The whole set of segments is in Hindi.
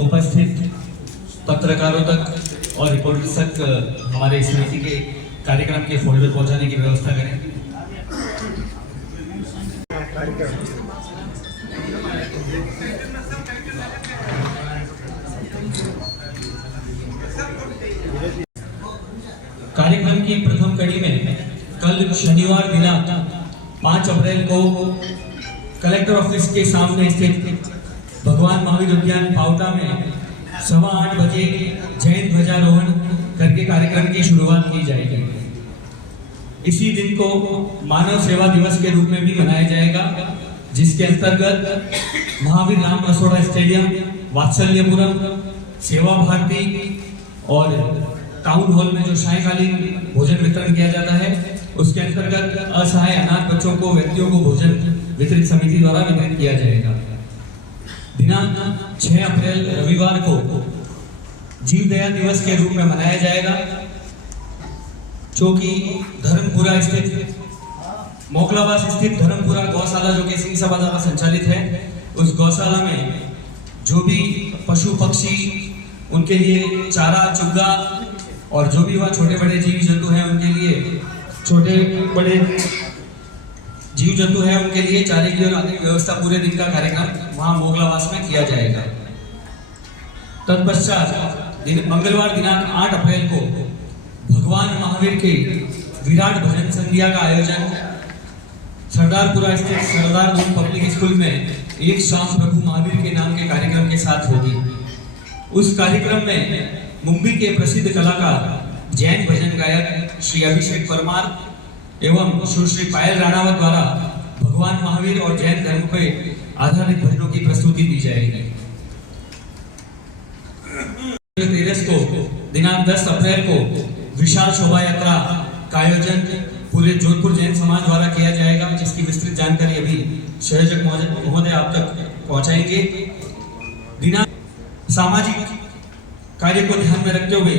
उपस्थित पत्रकारों तक और रिपोर्टर्स तक हमारे समिति के कार्यक्रम के फोल्डर पहुंचाने की व्यवस्था करें। कार्यक्रम की प्रथम कड़ी में कल शनिवार दिनांक 5 अप्रैल को कलेक्टर ऑफिस के सामने स्थित भगवान महावीर उद्यान पावटा में 8:15 बजे जैन ध्वजारोहण करके कार्यक्रम की शुरुआत की जाएगी। इसी दिन को मानव सेवा दिवस के रूप में भी मनाया जाएगा, जिसके अंतर्गत महावीर राम रसोड़ा स्टेडियम, वात्सल्यपुरम, सेवा भारती और टाउन हॉल में जो सायंकालीन भोजन वितरण किया जाता है, उसके अंतर्गत असहाय अनाथ बच्चों को, व्यक्तियों को भोजन वितरित समिति द्वारा वितरण किया जाएगा। दिनांक 6 अप्रैल रविवार को जीव दया दिवस के रूप में मनाया जाएगा, जो कि धर्मपुरा स्थित मोकलावास स्थित धर्मपुरा गौशाला जो कि सिंह सभा द्वारा संचालित है, उस गौशाला में जो भी पशु पक्षी उनके लिए चारा चुग्गा और जो भी वह छोटे बड़े जीव जंतु हैं उनके लिए छोटे बड़े जीव जंतु हैं उनके लिए चारे की और आदि व्यवस्था पूरे दिन का कार्यक्रम वहां मोगलावास में किया जाएगा। तत्पश्चात मंगलवार दिनांक 8 अप्रैल को भगवान महावीर के विराट भजन संध्या का आयोजन सरदारपुरा स्थित सरदार धूम पब्लिक स्कूल में एक शाम प्रभु महावीर के नाम के कार्यक्रम के साथ होगी। उस कार्यक्रम में मुंबई के प्रसिद्ध कलाकार जैन भजन गायक श्री अभिषेक परमार एवं सुश्री पायल राणावत द्वारा भगवान महावीर और जैन धर्म पे आधारित भजनों की प्रस्तुति दी जाएगी। 13 को दिनांक 10 अप्रैल को विशाल शोभा यात्रा का आयोजन पूरे जोधपुर जैन समाज द्वारा किया जाएगा, जिसकी विस्तृत जानकारी अभी संयोजक महोदय आप तक पहुंचाएंगे। दिनांक सामाजिक कार्य को ध्यान में रखते हुए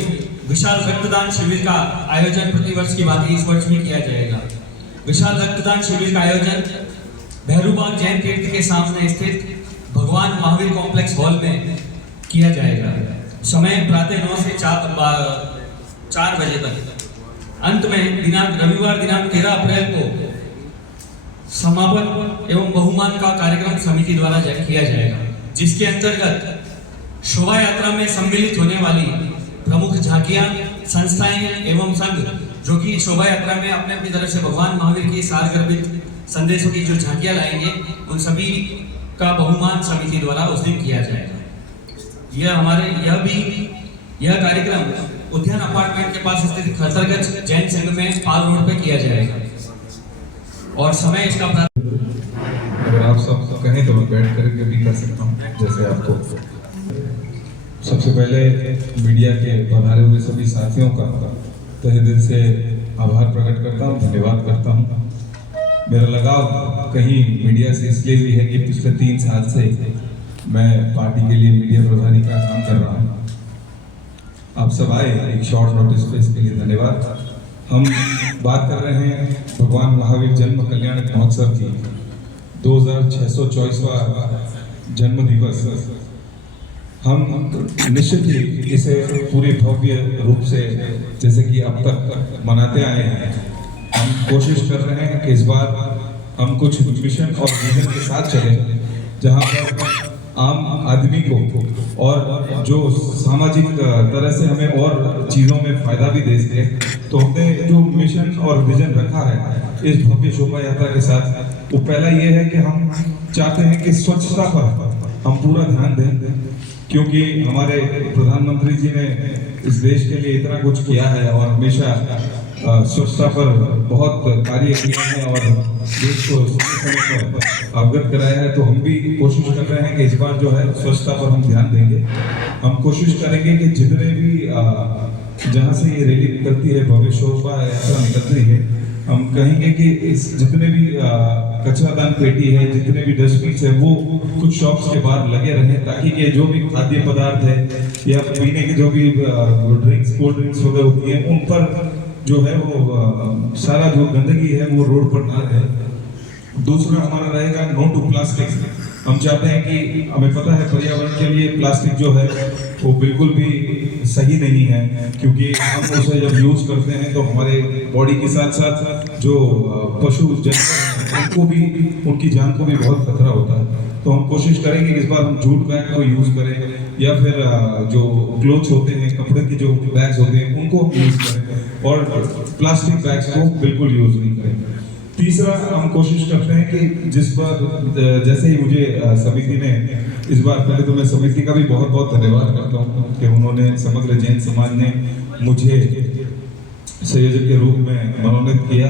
विशाल रक्तदान शिविर का आयोजन प्रतिवर्ष की भांति इस वर्ष भी किया जाएगा। विशाल रक्तदान शिविर का आयोजन भैरूबाग जैन तीर्थ के सामने स्थित भगवान महावीर कॉम्प्लेक्स हॉल में किया जाएगा। समय प्रातः 9 से 4 बजे तक। अंत में रविवार दिनांक 13 अप्रैल को समापन एवं बहुमान का कार्यक्रम समिति द्वारा किया जाएगा, जिसके अंतर्गत शोभा यात्रा में सम्मिलित होने वाली प्रमुख झांकियां, संस्थाएं एवं संघ जो कि शोभा यात्रा में अपने अपनी तरफ से भगवान महावीर की सारगर्भित संदेशों की जो झांकियां लाएंगे, उन सभी का बहुमान समिति द्वारा उस दिन किया जाएगा। यह कार्यक्रम उद्यान अपार्टमेंट के पास स्थित खतरगंज जैन संघ में पाल रोड पे किया जाएगा और समय इसका अगर आप सब कहें तो मैं बैठ करके भी कर सकता हूँ, जैसे आपको। सबसे पहले मीडिया के पधारे हुए सभी साथियों का तहे दिल से आभार प्रकट करता हूँ, धन्यवाद करता हूँ। मेरा लगाव कहीं मीडिया से इसलिए भी है कि पिछले 3 साल से मैं पार्टी के लिए मीडिया प्रभारी का काम कर रहा हूँ। आप सब आए एक शॉर्ट नोटिस पे, इसके लिए धन्यवाद। हम बात कर रहे हैं भगवान महावीर जन्म कल्याण महोत्सव की 2624वां जन्म दिवस। हम निश्चित ही इसे पूरी भव्य रूप से जैसे कि अब तक मनाते आए हैं, हम कोशिश कर रहे हैं कि इस बार हम कुछ मिशन और विजन के साथ चलें, जहां पर आम आदमी को और जो सामाजिक तरह से हमें और चीज़ों में फायदा भी दे सके। तो हमने जो मिशन और विजन रखा है इस भव्य शोभा यात्रा के साथ, वो पहला ये है कि हम चाहते हैं कि स्वच्छता पर हम पूरा ध्यान दें, क्योंकि हमारे प्रधानमंत्री जी ने इस देश के लिए इतना कुछ किया है और हमेशा स्वच्छता पर बहुत कार्य किए हैं और देश को अवगत कराया है। तो हम भी कोशिश कर रहे हैं कि इस बार जो है स्वच्छता पर हम ध्यान देंगे। हम कोशिश करेंगे कि जितने भी जहाँ से ये रैली निकलती है, भव्य शोभा यात्रा निकल रही है, हम कहेंगे कि इस जितने भी कचरादान पेटी है, जितने भी डस्टबिन है, वो कुछ शॉप्स के बाहर लगे रहे, ताकि ये जो भी खाद्य पदार्थ है या पीने के जो भी ड्रिंक्स, कोल्ड ड्रिंक्स वगैरह होती है, उन पर जो है वो सारा जो गंदगी है वो रोड पर ना रहे। दूसरा हमारा रहेगा नो टू प्लास्टिक। हम चाहते हैं कि हमें पता है पर्यावरण के लिए प्लास्टिक जो है वो बिल्कुल भी सही नहीं है, क्योंकि हम उसे जब यूज करते हैं तो हमारे बॉडी के साथ साथ जो पशु जानवर हैं उनको भी, उनकी जान को भी बहुत खतरा होता है। तो हम कोशिश करेंगे कि इस बार हम जूट बैग को यूज करें, या फिर जो क्लोथ्स होते हैं, कपड़े के जो बैग्स होते हैं उनको हम यूज करें, और प्लास्टिक बैग्स को बिल्कुल यूज नहीं करें। तीसरा, हम कोशिश करते हैं कि जिस बार जैसे ही मुझे समिति ने इस बार, पहले तो मैं समिति का भी बहुत बहुत धन्यवाद करता हूँ कि उन्होंने, समग्र जैन समाज ने मुझे संयोजक के रूप में मनोनीत किया।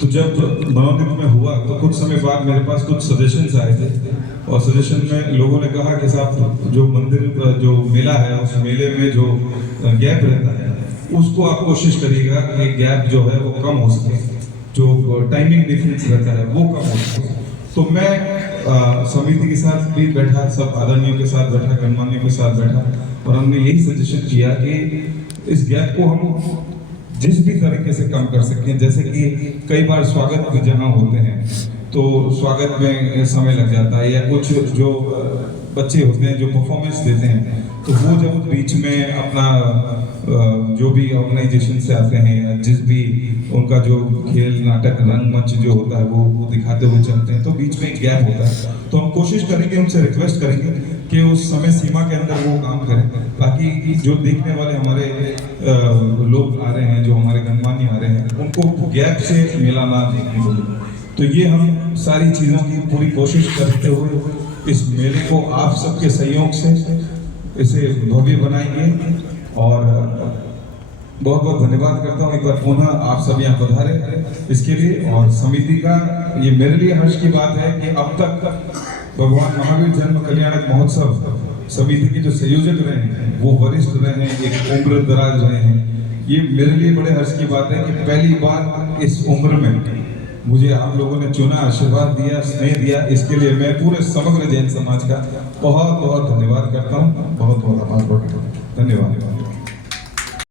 तो जब मनोनीत में हुआ तो कुछ समय बाद मेरे पास कुछ सजेशंस आए थे, और सजेशन में लोगों ने कहा कि साहब जो मंदिर, जो मेला है, उस मेले में जो गैप रहता है उसको आप कोशिश करिएगा कि गैप जो है वो कम हो सके, जो टाइमिंग डिफरेंस रहता है वो कम हो सके। तो मैं समिति के साथ भी बैठा, सब आदरणियों के साथ बैठा, गणमान्यों के साथ बैठा, और हमने यही सजेशन किया कि इस गैप को हम जिस भी तरीके से कम कर सकते हैं। जैसे कि कई बार स्वागत जहाँ होते हैं तो स्वागत में समय लग जाता है, या कुछ जो बच्चे होते हैं जो परफॉर्मेंस देते हैं तो वो जब बीच में अपना जो भी ऑर्गेनाइजेशन से आते हैं, या जिस भी उनका जो खेल, नाटक, रंगमंच जो होता है वो दिखाते हुए चलते हैं, तो बीच में एक गैप होता है। तो हम कोशिश करेंगे, उनसे रिक्वेस्ट करेंगे कि उस समय सीमा के अंदर वो काम करें, ताकि जो देखने वाले हमारे लोग आ रहे हैं, जो हमारे गणमान्य आ रहे हैं, उनको गैप से मेला ना देखने को मिले। तो ये हम सारी चीज़ों की पूरी कोशिश करते हुए इस मेले को आप सबके सहयोग से इसे भव्य बनाएंगे। और बहुत बहुत धन्यवाद करता हूँ एक बार पुनः आप सब यहाँ पधारे इसके लिए। और समिति का ये मेरे लिए हर्ष की बात है कि अब तक भगवान महावीर जन्म कल्याणक महोत्सव समिति के जो संयोजक रहे हैं वो वरिष्ठ रहे हैं, एक उम्र दराज रहे हैं। ये मेरे लिए बड़े हर्ष की बात है कि पहली बार इस उम्र में मुझे आप लोगों ने चुना, आशीर्वाद दिया, स्नेह दिया। इसके लिए मैं पूरे समग्र जैन समाज का बहुत बहुत धन्यवाद करता हूँ, बहुत बहुत आभार प्रकट करता हूँ। धन्यवाद।